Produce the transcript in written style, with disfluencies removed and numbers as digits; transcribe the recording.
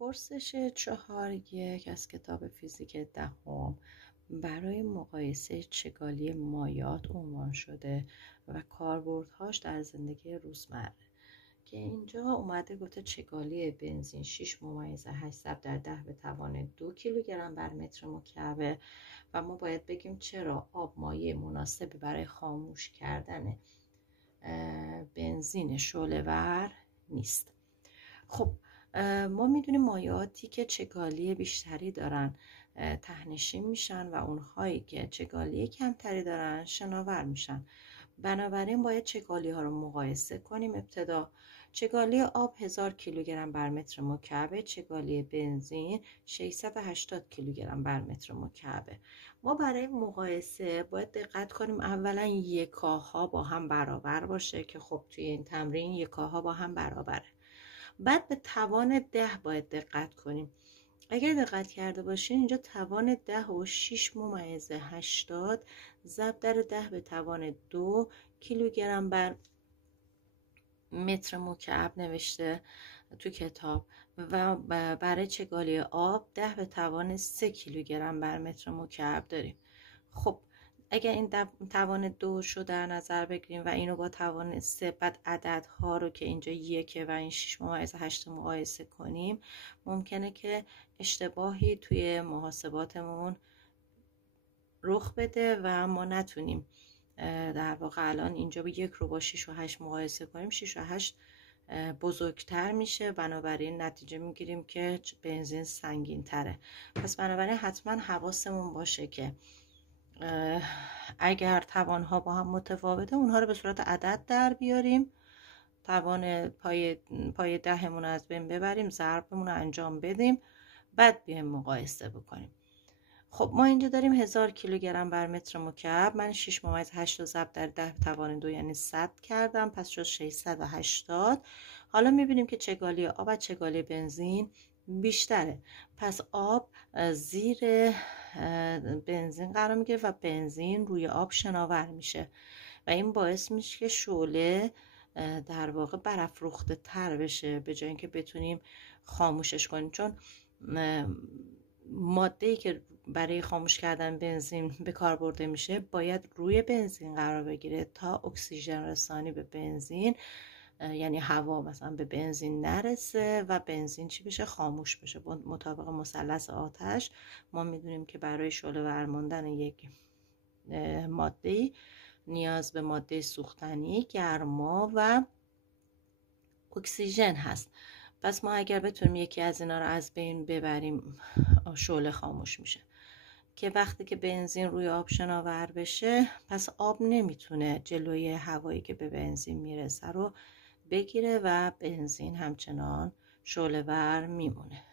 پرسش 4.1 از کتاب فیزیک دهم برای مقایسه چگالی مایات عنوان شده و کاربردهاش در زندگی روزمره که اینجا اومده گفته چگالی بنزین 6.8 در 10⁻² کیلوگرم بر متر مکعب و ما باید بگیم چرا آب مایع مناسبی برای خاموش کردن بنزین شعله‌ور نیست. خب ما میدونیم مایعاتی که چگالی بیشتری دارن ته‌نشین میشن و اونهایی که چگالی کمتری دارن شناور میشن. بنابراین باید چگالی ها رو مقایسه کنیم. ابتدا چگالی آب 1000 کیلوگرم بر متر مکعب، چگالی بنزین 680 کیلوگرم بر متر مکعب. ما برای مقایسه باید دقت کنیم اولا یکاها با هم برابر باشه که خب توی این تمرین یکاها با هم برابره. بعد به توان 10 باید دقت کنیم. اگر دقت کرده باشین اینجا توان 10 و 6.80 ضرب در 10⁻² کیلوگرم بر متر مکعب نوشته تو کتاب و برای چگالی آب 10⁻³ کیلوگرم بر متر مکعب داریم. خب اگر این توان 2 رو در نظر بگیریم و اینو با توان 3، بعد عددها رو که اینجا 1 و این 6.8 مقایسه کنیم، ممکنه که اشتباهی توی محاسباتمون رخ بده و ما نتونیم در واقع الان اینجا 1 رو با 6 و 8 مقایسه کنیم، 6 و 8 بزرگتر میشه، بنابراین نتیجه میگیریم که بنزین سنگین تره. پس بنابراین حتما حواسمون باشه که اگر توانها با هم متفاوته اونها رو به صورت عدد در بیاریم، توان پای 10 رو از بین ببریم، ضربمون رو انجام بدیم، بعد بیایم مقایسه بکنیم. خب ما اینجا داریم 1000 کیلوگرم بر متر مکعب، من 6.8 ضرب در 10⁻² یعنی 100 کردم، پس شد 680. حالا میبینیم که چگالی آب و چگالی بنزین بیشتره، پس آب زیر بنزین قرار میگیره و بنزین روی آب شناور میشه و این باعث میشه که شعله در واقع برافروخته تر بشه به جای اینکه بتونیم خاموشش کنیم، چون ماده‌ای که برای خاموش کردن بنزین به کار برده میشه باید روی بنزین قرار بگیره تا اکسیژن رسانی به بنزین، یعنی هوا مثلا به بنزین نرسه و بنزین چی بشه؟ خاموش بشه. مطابق مثلث آتش ما میدونیم که برای شعله ور ماندن یک ماده‌ای نیاز به ماده سوختنی، گرما و اکسیژن هست. پس ما اگر بتونیم یکی از اینا رو از بین ببریم شعله خاموش میشه، که وقتی که بنزین روی آب شناور بشه پس آب نمیتونه جلوی هوایی که به بنزین میرسه رو بگیره و بنزین همچنان شعله ور میمونه.